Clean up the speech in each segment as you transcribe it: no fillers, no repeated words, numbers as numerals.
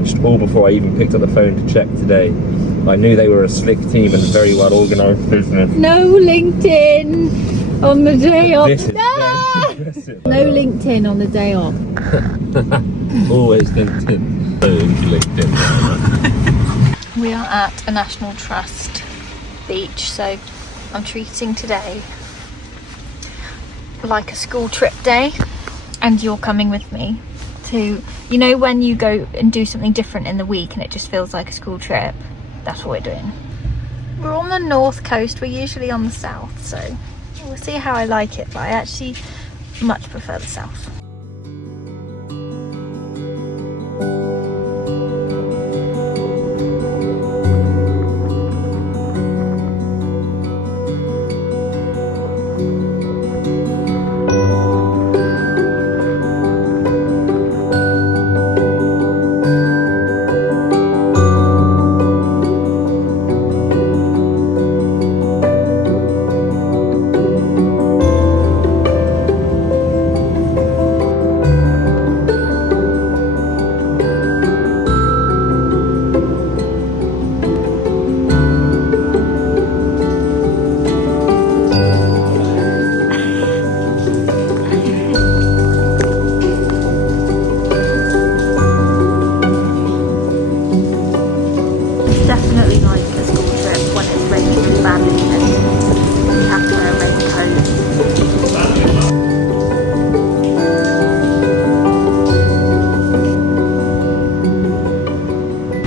arranged, all before I even picked up the phone to check today. I knew they were a slick team and very well organised business. No LinkedIn on the day off. This is very impressive. No LinkedIn on the day off. Always LinkedIn. So into LinkedIn. We are at a National Trust beach, so I'm treating today like a school trip day, and you're coming with me to, you know, when you go and do something different in the week and it just feels like a school trip. That's what we're doing. We're on the north coast, we're usually on the south, so we'll see how I like it, but I actually much prefer the south.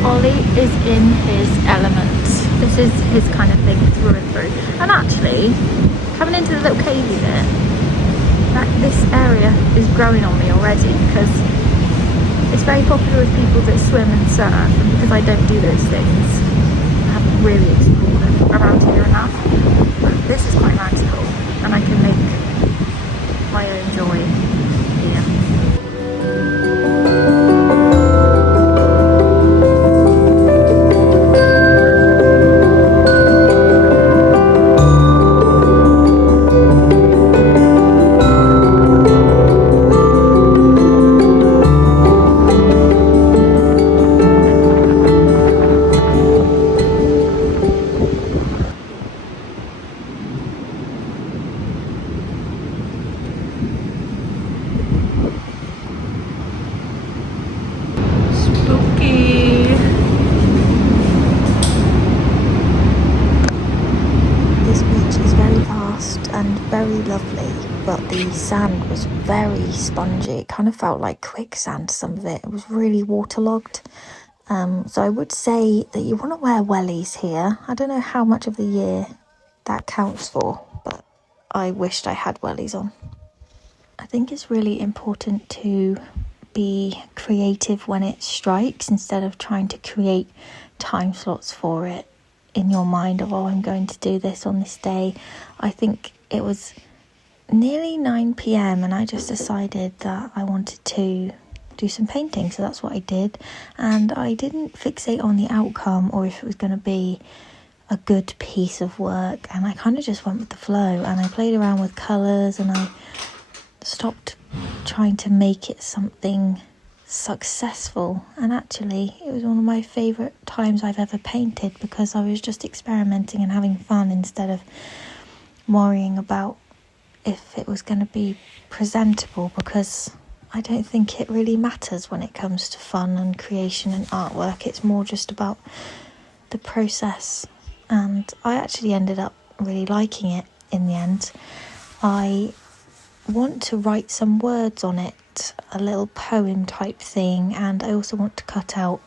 Ollie is in his element. This is his kind of thing through and through. And actually, coming into the little cavey bit, this area is growing on me already, because it's very popular with people that swim and surf, and because I don't do those things, I haven't really explored it around here enough. But this is quite magical, and I can make my own joy here. Very lovely, but the sand was very spongy. It kind of felt like quicksand, some of it. It was really waterlogged. So I would say that you want to wear wellies here. I don't know how much of the year that counts for, but I wished I had wellies on. I think it's really important to be creative when it strikes, instead of trying to create time slots for it in your mind of, oh, I'm going to do this on this day. I think it was nearly 9 p.m. and I just decided that I wanted to do some painting, so that's what I did. And I didn't fixate on the outcome or if it was going to be a good piece of work, and I kind of just went with the flow, and I played around with colours, and I stopped trying to make it something successful. And actually it was one of my favourite times I've ever painted, because I was just experimenting and having fun instead of worrying about if it was going to be presentable, because I don't think it really matters when it comes to fun and creation and artwork. It's more just about the process, and I actually ended up really liking it in the end. I want to write some words on it, a little poem type thing, and I also want to cut out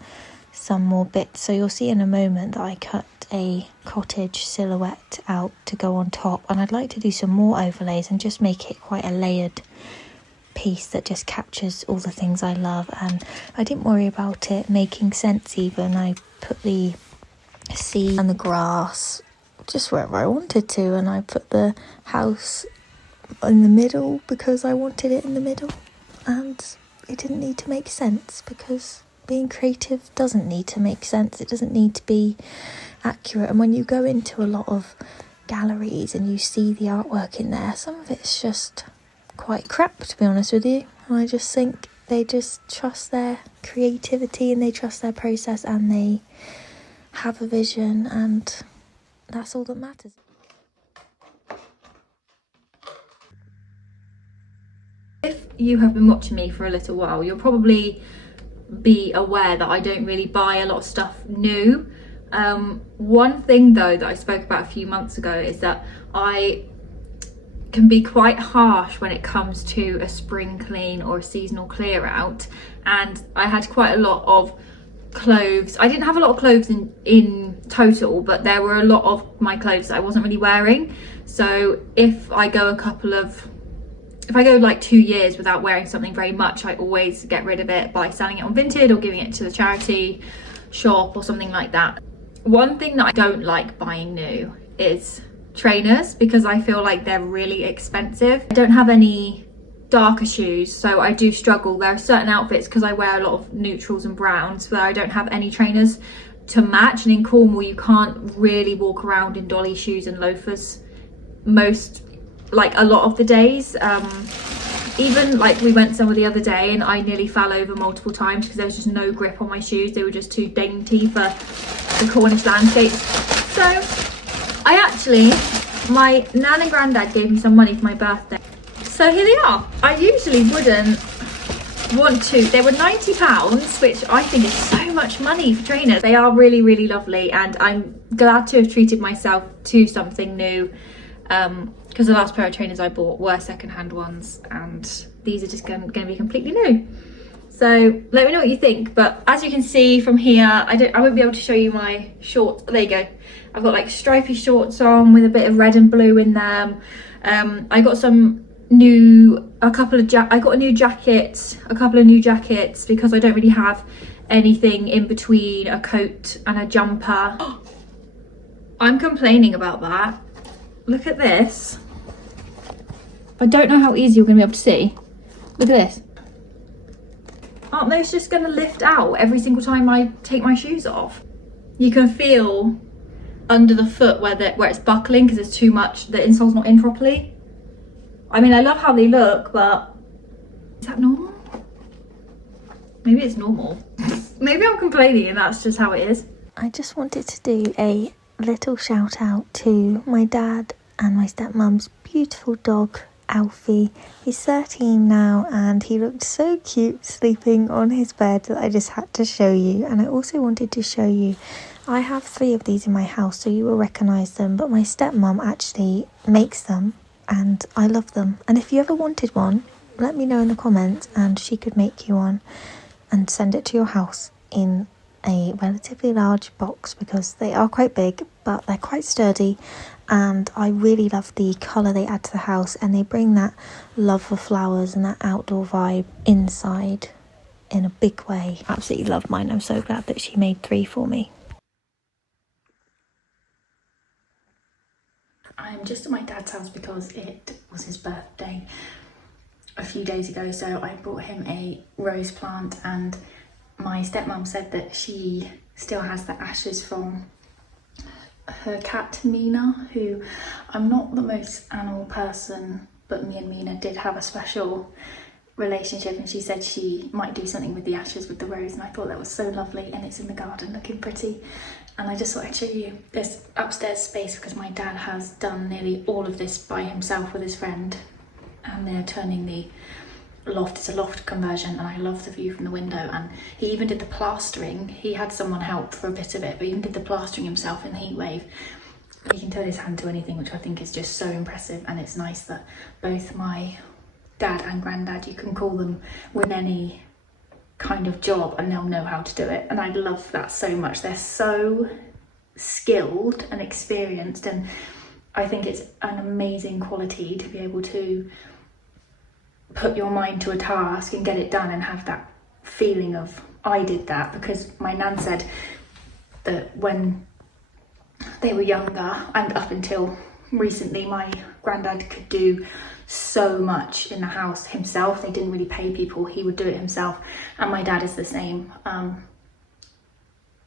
some more bits. So you'll see in a moment that I cut a cottage silhouette out to go on top, and I'd like to do some more overlays and just make it quite a layered piece that just captures all the things I love. And I didn't worry about it making sense even. I put the sea and the grass just wherever I wanted to, and I put the house in the middle because I wanted it in the middle, and it didn't need to make sense, because being creative doesn't need to make sense. It doesn't need to be accurate. And when you go into a lot of galleries and you see the artwork in there, some of it's just quite crap, to be honest with you. And I just think they just trust their creativity and they trust their process and they have a vision, and that's all that matters. If you have been watching me for a little while, you'll probably be aware that I don't really buy a lot of stuff new. One thing though that I spoke about a few months ago is that I can be quite harsh when it comes to a spring clean or a seasonal clear out, and I had quite a lot of clothes. I didn't have a lot of clothes in total, but there were a lot of my clothes that I wasn't really wearing. So if I go like 2 years without wearing something very much, I always get rid of it by selling it on Vinted or giving it to the charity shop or something like that. One thing that I don't like buying new is trainers, because I feel like they're really expensive. I don't have any darker shoes, so I do struggle. There are certain outfits, because I wear a lot of neutrals and browns, where I don't have any trainers to match, and in Cornwall you can't really walk around in dolly shoes and loafers a lot of the days. Even like we went somewhere the other day and I nearly fell over multiple times because there was just no grip on my shoes. They were just too dainty for the Cornish landscapes. So my nan and granddad gave me some money for my birthday, so here they are. I usually wouldn't want to. They were £90, which I think is so much money for trainers. They are really, really lovely, and I'm glad to have treated myself to something new, because the last pair of trainers I bought were second-hand ones, and these are just going to be completely new. So let me know what you think. But as you can see from here, I won't be able to show you my shorts. There you go. I've got like stripy shorts on with a bit of red and blue in them. I got a new jacket, a couple of new jackets, because I don't really have anything in between a coat and a jumper. I'm complaining about that. Look at this. I don't know how easy you're going to be able to see. Look at this. Aren't those just going to lift out every single time I take my shoes off? You can feel under the foot where it's buckling because there's too much, the insole's not in properly. I mean, I love how they look, but is that normal? Maybe it's normal. Maybe I'm complaining and that's just how it is. I just wanted to do a little shout out to my dad and my stepmom's beautiful dog, Alfie. He's 13 now and he looked so cute sleeping on his bed that I just had to show you. And I also wanted to show you, I have 3 of these in my house, so you will recognise them, but my stepmom actually makes them and I love them. And if you ever wanted one, let me know in the comments and she could make you one and send it to your house in a relatively large box, because they are quite big but they're quite sturdy, and I really love the colour they add to the house, and they bring that love for flowers and that outdoor vibe inside in a big way. Absolutely love mine. I'm so glad that she made 3 for me. I'm just at my dad's house because it was his birthday a few days ago, so I brought him a rose plant, and my stepmom said that she still has the ashes from her cat Mina, who, I'm not the most animal person, but me and Mina did have a special relationship, and she said she might do something with the ashes with the rose, and I thought that was so lovely, and it's in the garden looking pretty. And I just thought I'd show you this upstairs space, because my dad has done nearly all of this by himself with his friend, and they're turning the loft, it's a loft conversion, and I love the view from the window. And he even did the plastering. He had someone help for a bit of it, but he even did the plastering himself in heat wave. He can turn his hand to anything, which I think is just so impressive. And it's nice that both my dad and granddad, you can call them with any kind of job and they'll know how to do it, and I love that so much. They're so skilled and experienced, and I think it's an amazing quality to be able to put your mind to a task and get it done and have that feeling of I did that. Because my nan said that when they were younger and up until recently, my granddad could do so much in the house himself. They didn't really pay people, he would do it himself, and my dad is the same.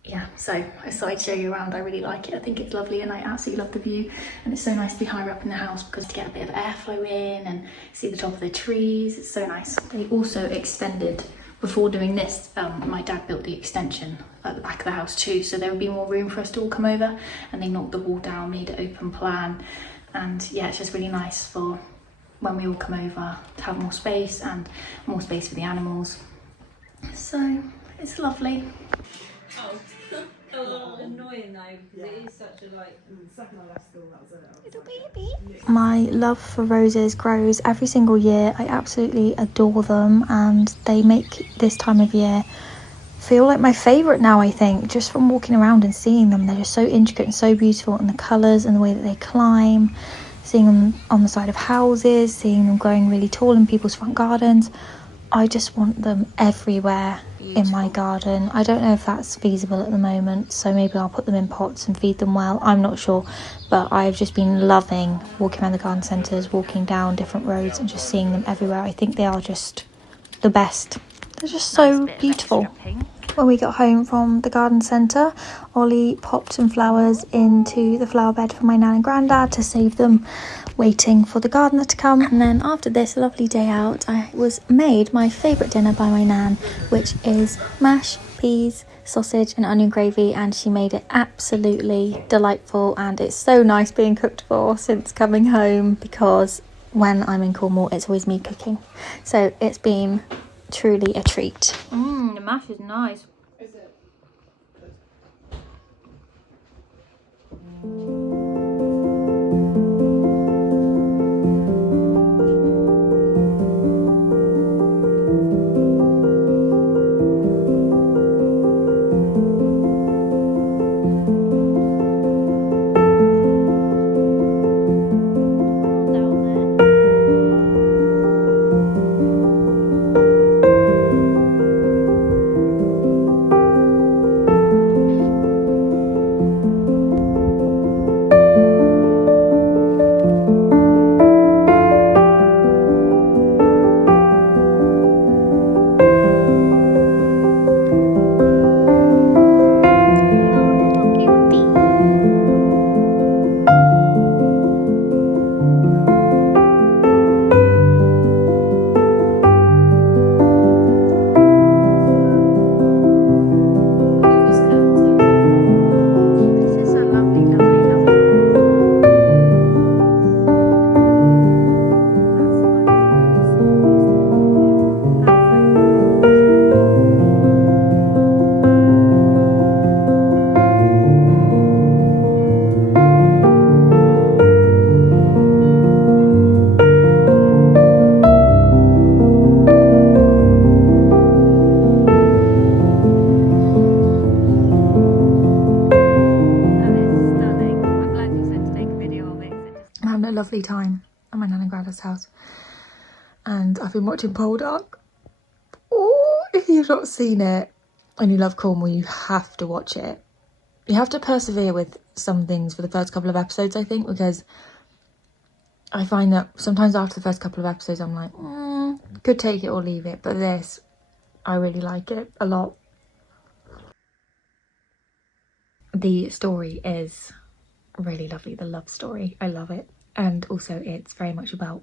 yeah, so I thought I'd show you around. I really like it. I think it's lovely and I absolutely love the view, and it's so nice to be higher up in the house because to get a bit of airflow in and see the top of the trees, it's so nice. They also extended, before doing this, my dad built the extension at the back of the house too, so there would be more room for us to all come over, and they knocked the wall down, made it open plan, and yeah, it's just really nice for when we all come over to have more space and more space for the animals. So it's lovely. Annoying though, because it is such a like. Second I left school, that was it. Little baby. My love for roses grows every single year. I absolutely adore them, and they make this time of year feel like my favourite now, I think, just from walking around and seeing them. They're just so intricate and so beautiful, and the colours and the way that they climb, seeing them on the side of houses, seeing them growing really tall in people's front gardens. I just want them everywhere in my garden. I don't know if that's feasible at the moment, so maybe I'll put them in pots and feed them well. I'm not sure, but I've just been loving walking around the garden centres, walking down different roads and just seeing them everywhere. I think they are just the best. They're just so beautiful. When we got home from the garden centre, Ollie popped some flowers into the flower bed for my nan and granddad to save them, waiting for the gardener to come. And then after this lovely day out, I was made my favourite dinner by my nan, which is mash, peas, sausage and onion gravy, and she made it absolutely delightful, and it's so nice being cooked for since coming home, because when I'm in Cornwall it's always me cooking, so it's been truly a treat. The mash is nice. Is it? Lovely time at my nan and granddad's house, and I've been watching Poldark. Oh, if you've not seen it and you love Cornwall, you have to watch it. You have to persevere with some things for the first couple of episodes, I think, because I find that sometimes after the first couple of episodes I'm like, could take it or leave it, but this, I really like it a lot. The story is really lovely, the love story, I love it. And also it's very much about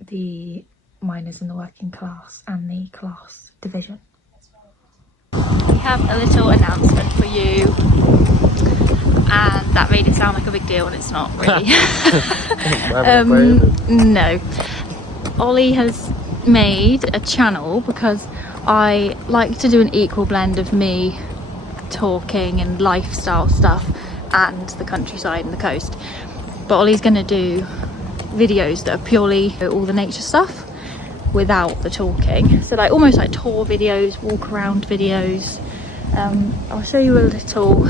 the miners and the working class and the class division. We have a little announcement for you, and that made it sound like a big deal, and it's not really. No. Ollie has made a channel because I like to do an equal blend of me talking and lifestyle stuff and the countryside and the coast. But Ollie's going to do videos that are purely all the nature stuff without the talking, so like almost like tour videos, walk around videos. I'll show you a little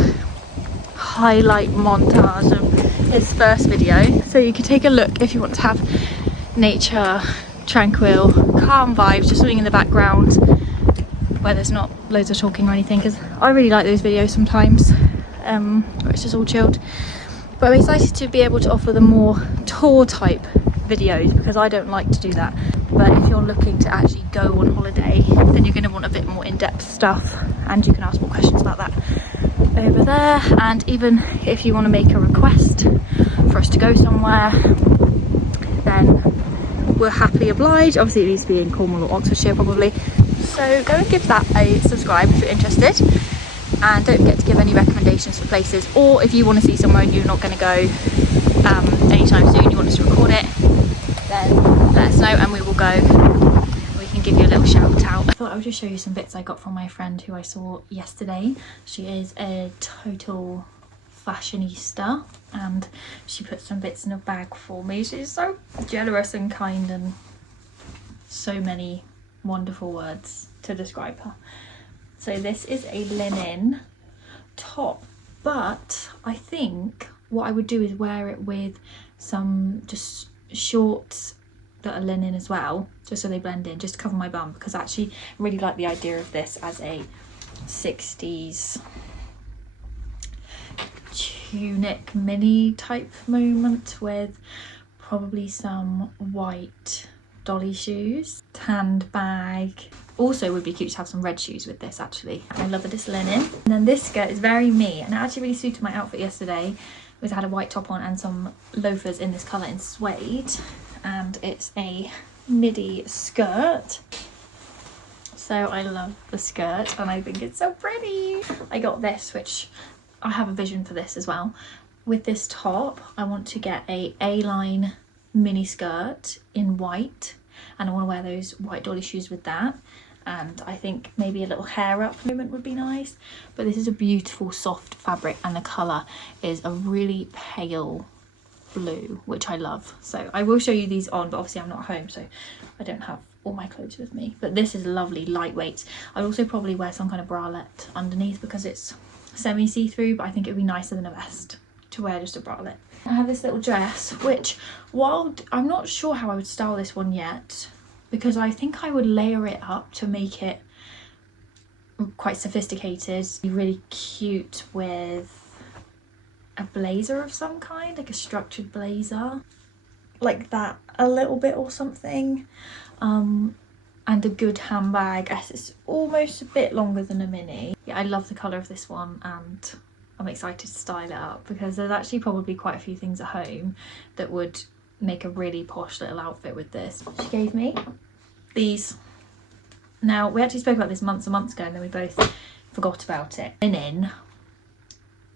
highlight montage of his first video, so you can take a look if you want to have nature, tranquil, calm vibes, just something in the background where there's not loads of talking or anything, because I really like those videos sometimes where it's just all chilled. But I'm excited to be able to offer the more tour type videos, because I don't like to do that. But if you're looking to actually go on holiday, then you're going to want a bit more in-depth stuff, and you can ask more questions about that. over there, and even if you want to make a request for us to go somewhere, then we're happily obliged. Obviously it needs to be in Cornwall or Oxfordshire probably, so go and give that a subscribe if you're interested, and don't forget to give any recommendations for places, or if you want to see somewhere and you're not going to go anytime soon, you want us to record it, then let us know and we will go. We can give you a little shout out. I thought I would just show you some bits I got from my friend who I saw yesterday. She is a total fashionista and she put some bits in a bag for me. She's so generous and kind, and so many wonderful words to describe her. So this is a linen top, but I think what I would do is wear it with some just shorts that are linen as well, just so they blend in, just to cover my bum, because I actually really like the idea of this as a 60s tunic mini type moment, with probably some white dolly shoes, tanned bag. Also would be cute to have some red shoes with this actually. I love this linen. And then this skirt is very me, and it actually really suited my outfit yesterday. I had a white top on and some loafers in this colour in suede, and it's a midi skirt. So I love the skirt and I think it's so pretty. I got this, which I have a vision for this as well. With this top, I want to get a A-line mini skirt in white, and I want to wear those white dolly shoes with that. And I think maybe a little hair up moment would be nice. But this is a beautiful soft fabric, and the colour is a really pale blue, which I love. So I will show you these on, but obviously I'm not home, so I don't have all my clothes with me. But this is lovely, lightweight. I'd also probably wear some kind of bralette underneath because it's semi see-through, but I think it would be nicer than a vest to wear just a bralette. I have this little dress, which while I'm not sure how I would style this one yet, because I think I would layer it up to make it quite sophisticated, be really cute with a blazer of some kind, like a structured blazer like that a little bit or something, and a good handbag. I guess it's almost a bit longer than a mini. Yeah, I love the colour of this one, and I'm excited to style it up because there's actually probably quite a few things at home that would make a really posh little outfit with this. She gave me these. Now, we actually spoke about this months and months ago, and then we both forgot about it. Linen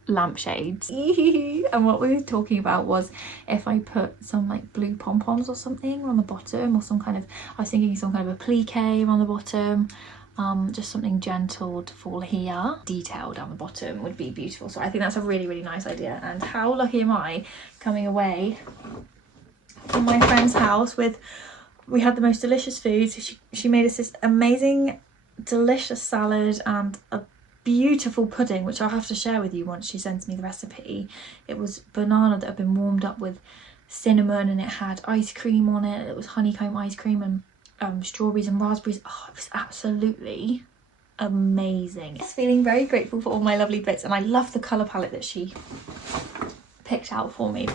lampshades. And what we were talking about was if I put some like blue pom-poms or something on the bottom, or some kind of, I was thinking some kind of a plique on the bottom, just something gentle to fall here. Detail down the bottom would be beautiful. So I think that's a really, really nice idea. And how lucky am I coming away from my friend's house with, we had the most delicious food. So she made us this amazing delicious salad and a beautiful pudding, which I'll have to share with you once she sends me the recipe. It was banana that had been warmed up with cinnamon, and it had ice cream on it. It was honeycomb ice cream and strawberries and raspberries. Oh, it was absolutely amazing. Just feeling very grateful for all my lovely bits, and I love the colour palette that she picked out for me.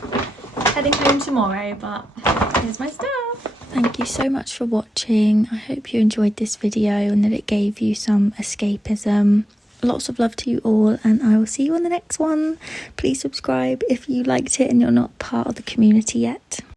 Heading home tomorrow, but here's my stuff. Thank you so much for watching. I hope you enjoyed this video and that it gave you some escapism. Lots of love to you all, and I will see you on the next one. Please subscribe if you liked it and you're not part of the community yet.